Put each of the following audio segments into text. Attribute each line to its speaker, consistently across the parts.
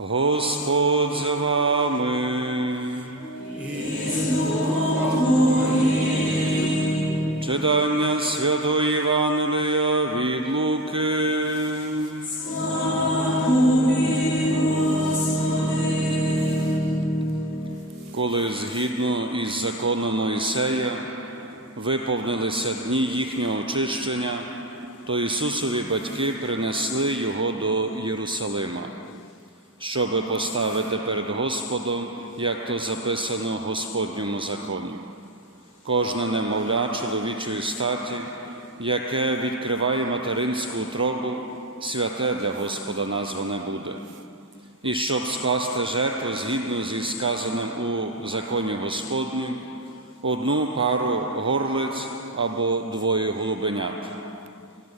Speaker 1: Господь за вами. Читання Святої Євангелія від Луки. Коли згідно із законом Моїсея виповнилися дні їхнього очищення, то Ісусові батьки принесли його до Єрусалима, щоби поставити перед Господом, як то записано в Господньому законі. Кожне немовля чоловічої статі, яке відкриває материнську утробу, святе для Господа назване буде. І щоб скласти жертву згідно зі сказаним у законі Господнім, одну пару горлиць або двоє голубенят.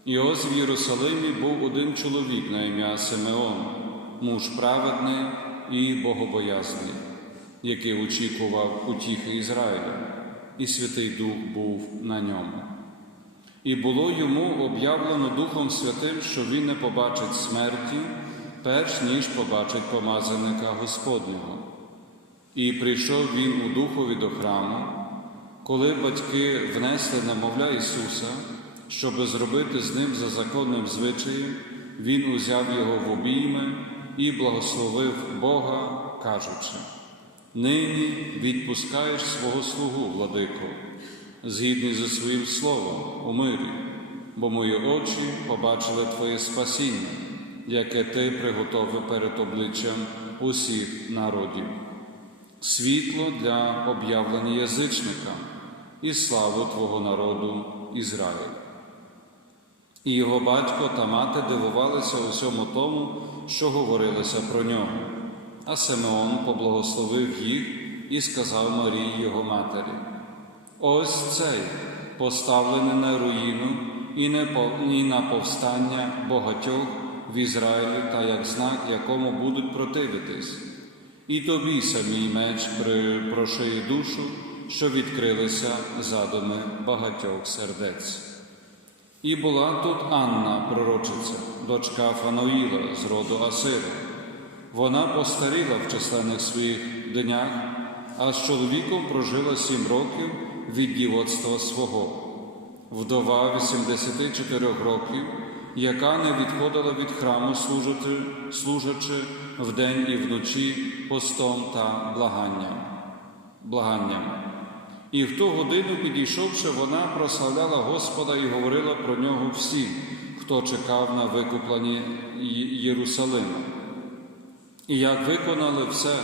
Speaker 1: І ось в Єрусалимі був один чоловік на ім'я Симеон, муж праведний і богобоязний, який очікував утіхи Ізраїля, і Святий Дух був на ньому. І було йому об'явлено Духом Святим, що він не побачить смерті, перш ніж побачить помазаника Господнього. І прийшов він у духові до храму, коли батьки внесли намовля Ісуса, щоби зробити з ним за законним звичаєм, Він узяв його в обійми і благословив Бога, кажучи: Нині відпускаєш свого слугу, владико, згідно зі своїм словом у мирі, бо мої очі побачили Твоє спасіння, яке Ти приготовив перед обличчям усіх народів, світло для об'явлення язичникам і славу Твого народу Ізраїль. І його батько та мати дивувалися усьому тому, що говорилося про нього. А Симеон поблагословив їх і сказав Марії його матері: Ось цей поставлений на руїну і, на повстання багатьох в Ізраїлі, та як знак, якому будуть противитись. І тобі самій меч прошиє душу, що відкрилися задуми багатьох сердець. І була тут Анна, пророчиця, дочка Фаноїла з роду Асири. Вона постаріла в численних своїх днях, а з чоловіком прожила сім років від дівоцтва свого. Вдова 84 років, яка не відходила від храму, служити, служачи вдень і вночі постом та благанням. благанням. І в ту годину, підійшовши, вона прославляла Господа і говорила про нього всім, хто чекав на викуплення Єрусалима. І як виконали все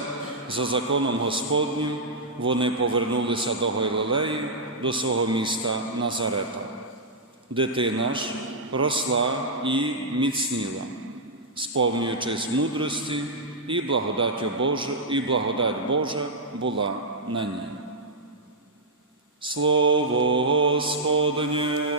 Speaker 1: за законом Господнім, вони повернулися до Галилеї, до свого міста Назарета. Дитина ж росла і міцніла, сповнюючись мудрості, і благодаттю Божу, і благодать Божа була на ній. Слово Господнє.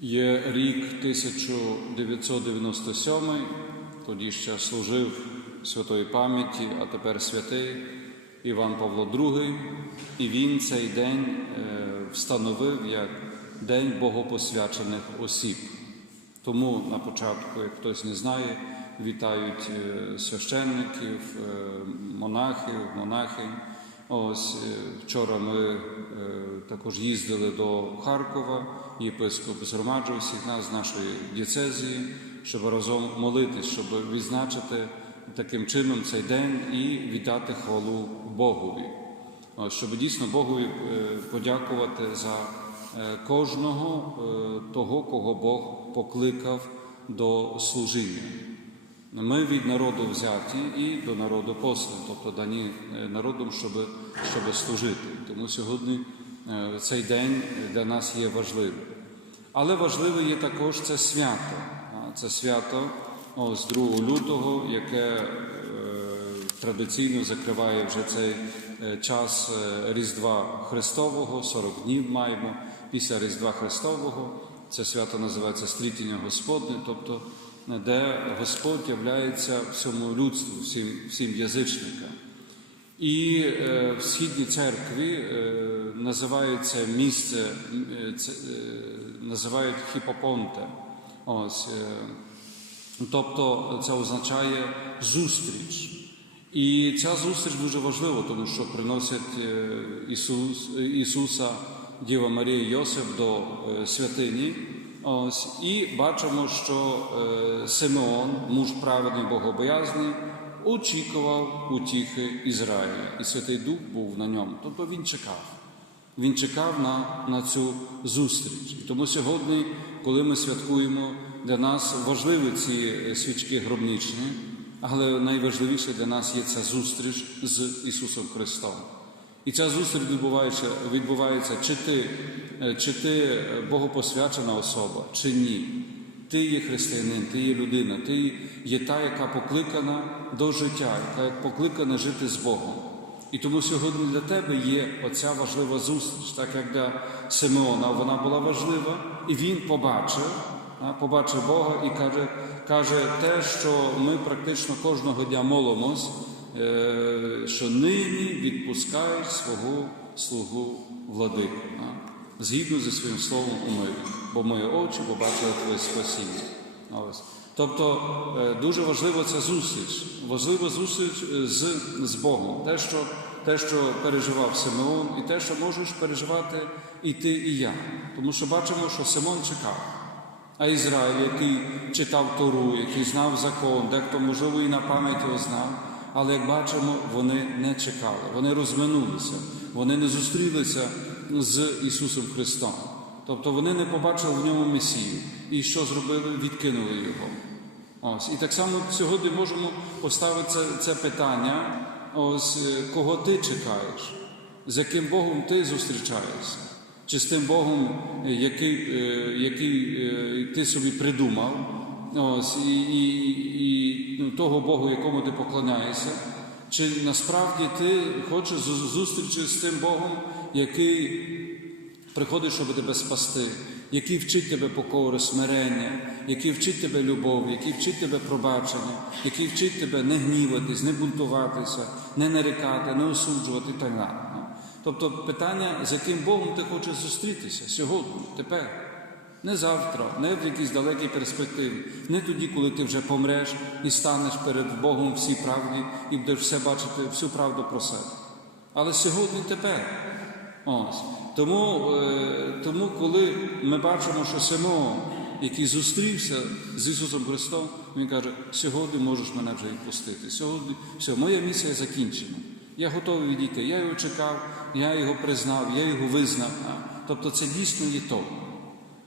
Speaker 1: Є рік 1997, тоді ще служив святої пам'яті, а тепер святий Іван Павло II, і він цей день е, встановив як День богопосвячених осіб. Тому на початку, як хтось не знає, вітають е, священників, е, монахів, монахинь. Ось вчора ми також їздили до Харкова, єпископ згромаджував всіх нас з нашої дієцезії, щоб разом молитись, щоб відзначити таким чином цей день і віддати хвалу Богові, щоб дійсно Богові подякувати за кожного того, кого Бог покликав до служіння. Ми від народу взяті і до народу послані, тобто дані народом, щоб, щоб служити. Тому сьогодні цей день для нас є важливим. Але важливе є також це свято. Це свято ось 2 лютого, яке е, традиційно закриває вже цей е, час е, Різдва Христового, 40 днів маємо після Різдва Христового. Це свято називається Стрітіння Господне, тобто де Господь являється всьому людству, всім, всім язичникам. І е, в східній церкві е, називається місце, це, е, називають хіпопонте. Ось, е, тобто це означає зустріч. І ця зустріч дуже важлива, тому що приносять е, Ісус, Ісуса, Діва Марія і Йосип до е, святині. Ось, і бачимо, що е, Симеон, муж праведний богобоязний, очікував утіхи Ізраїля, і Святий Дух був на ньому. Тобто він чекав. Він чекав на, на цю зустріч. І тому сьогодні, коли ми святкуємо, для нас важливі ці е, свічки гробничні, але найважливіше для нас є ця зустріч з Ісусом Христом. І ця зустріч відбувається, відбувається чи ти, е, чи ти е, богопосвячена особа, чи ні. Ти є християнин, ти є людина, ти є та, яка покликана до життя, яка покликана жити з Богом. І тому сьогодні для тебе є оця важлива зустріч, так як для Симеона вона була важлива, і він побачив, побачив Бога і каже, каже те, що ми практично кожного дня молимось, е, що нині відпускаєш свого слугу владику, згідно зі своїм словом у бо мої очі побачили твоє спасіння. Тобто е, дуже важлива ця зустріч, важлива зустріч е, з, з Богом, те що, те, що переживав Симеон, і те, що можеш переживати і ти, і я. Тому що бачимо, що Симон чекав. А Ізраїль, який читав Тору, який знав закон, дехто, можливо, і на пам'ять його знав, але як бачимо, вони не чекали, вони розминулися, вони не зустрілися з Ісусом Христом. Тобто вони не побачили в ньому Месію. І що зробили? Відкинули його. Ось. І так само сьогодні можемо поставити це, це питання: ось е, кого ти чекаєш, з яким Богом ти зустрічаєшся, чи з тим Богом, е, який, е, який е, ти собі придумав, ось, і, і, і ну, того Богу, якому ти поклоняєшся, чи насправді ти хочеш зу- зустрічі з тим Богом, який приходить, щоб тебе спасти, який вчить тебе покори, смирення, який вчить тебе любов, який вчить тебе пробачення, який вчить тебе не гніватись, не бунтуватися, не нарікати, не осуджувати і так далі. Тобто питання, з яким Богом ти хочеш зустрітися сьогодні, тепер. Не завтра, не в якійсь далекій перспективі, не тоді, коли ти вже помреш і станеш перед Богом всій правді і будеш все бачити, всю правду про себе. Але сьогодні тепер. Ось. Тому, е, тому, коли ми бачимо, що Симеон, який зустрівся з Ісусом Христом, він каже, сьогодні можеш мене вже відпустити. Сьогодні все, моя місія закінчена. Я готовий відійти. Я його чекав, я його признав, я його визнав. Тобто це дійсно є то.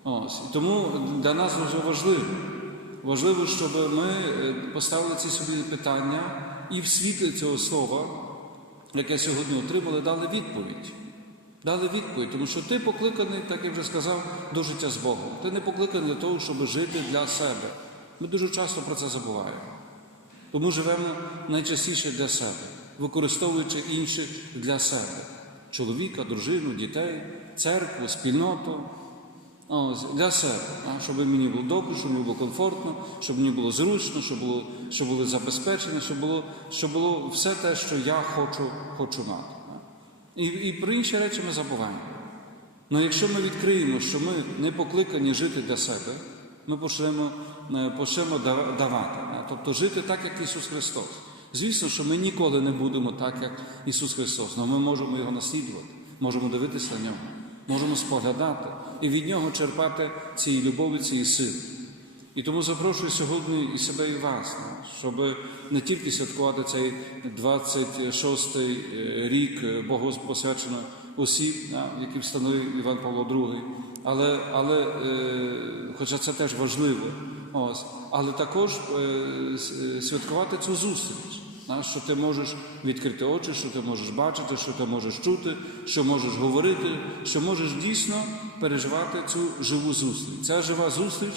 Speaker 1: Ось. Тому для нас дуже важливо. Важливо, щоб ми е, поставили ці собі питання і в світлі цього слова, яке сьогодні отримали, дали відповідь. Дали відповідь, тому що ти покликаний, так я вже сказав, до життя з Богом. Ти не покликаний для того, щоб жити для себе. Ми дуже часто про це забуваємо. Тому живемо найчастіше для себе, використовуючи інших для себе чоловіка, дружину, дітей, церкву, спільноту. Ось, для себе, щоб мені було добре, щоб мені було комфортно, щоб мені було зручно, щоб було, щоб були забезпечені, щоб було, щоб було все те, що я хочу, хочу мати. І, і про інші речі ми забуваємо. Але якщо ми відкриємо, що ми не покликані жити для себе, ми почнемо, е, давати. Тобто жити так, як Ісус Христос. Звісно, що ми ніколи не будемо так, як Ісус Христос, але ми можемо Його наслідувати, можемо дивитися на нього, можемо споглядати і від Нього черпати цієї любові, цієї сили. І тому запрошую сьогодні і себе, і вас, ну, щоб не тільки святкувати цей 26-й е, рік е, богопосвячено осіб, які встановив Іван Павло II, але, але е, хоча це теж важливо, ось, але також святкувати цю зустріч. Що ти можеш відкрити очі, що ти можеш бачити, що ти можеш чути, що можеш говорити, що можеш дійсно переживати цю живу зустріч. Ця жива зустріч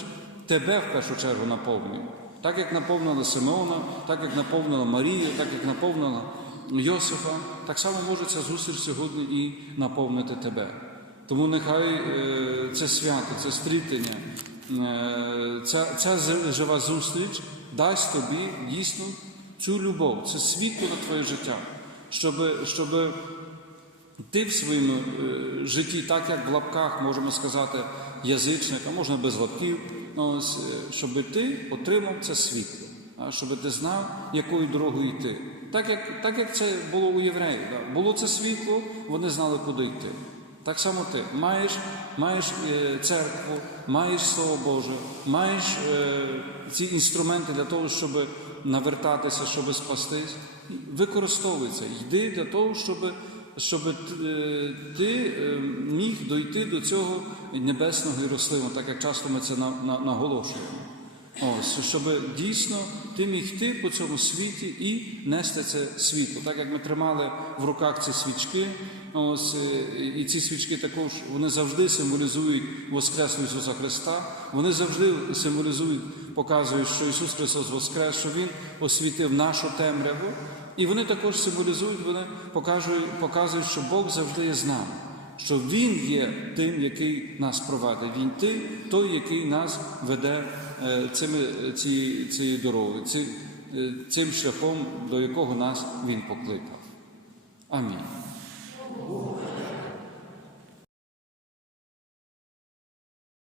Speaker 1: тебе в першу чергу наповнює. Так як наповнила Симеона, так як наповнила Марію, так як наповнила Йосифа, так само може ця зустріч сьогодні і наповнити тебе. Тому нехай е, це свято, це стрітення, е, ця, ця жива зустріч дасть тобі дійсно цю любов, це світло на твоє життя, щоб, щоб ти в своєму е, житті, так як в лапках можемо сказати, язичник, а можна без лапків, ну, е, щоб ти отримав це світло, а, щоб ти знав, якою дорогою йти. Так як, так як це було у євреїв. Да. Було це світло, вони знали, куди йти. Так само ти маєш, маєш е, церкву, маєш Слово Боже, маєш е, ці інструменти для того, щоб навертатися, щоб спастись. Використовуй це. Йди для того, щоб, щоб е, ти е, міг дойти до цього небесного Єрусалиму, так як часто ми це на, на, наголошуємо. Ось, щоб дійсно ти міг йти по цьому світі і нести це світло. Так як ми тримали в руках ці свічки, ось, е, і ці свічки також вони завжди символізують Воскреслу Ісуса Христа, вони завжди символізують, показують, що Ісус Христос Воскрес, що Він освітив нашу темряву. І вони також символізують, вони показують, показують, що Бог завжди є з нами що Він є тим, який нас провадить. Він ти, той, який нас веде е, цими, ці, цією дорогою, ці, е, цим шляхом, до якого нас Він покликав. Амінь.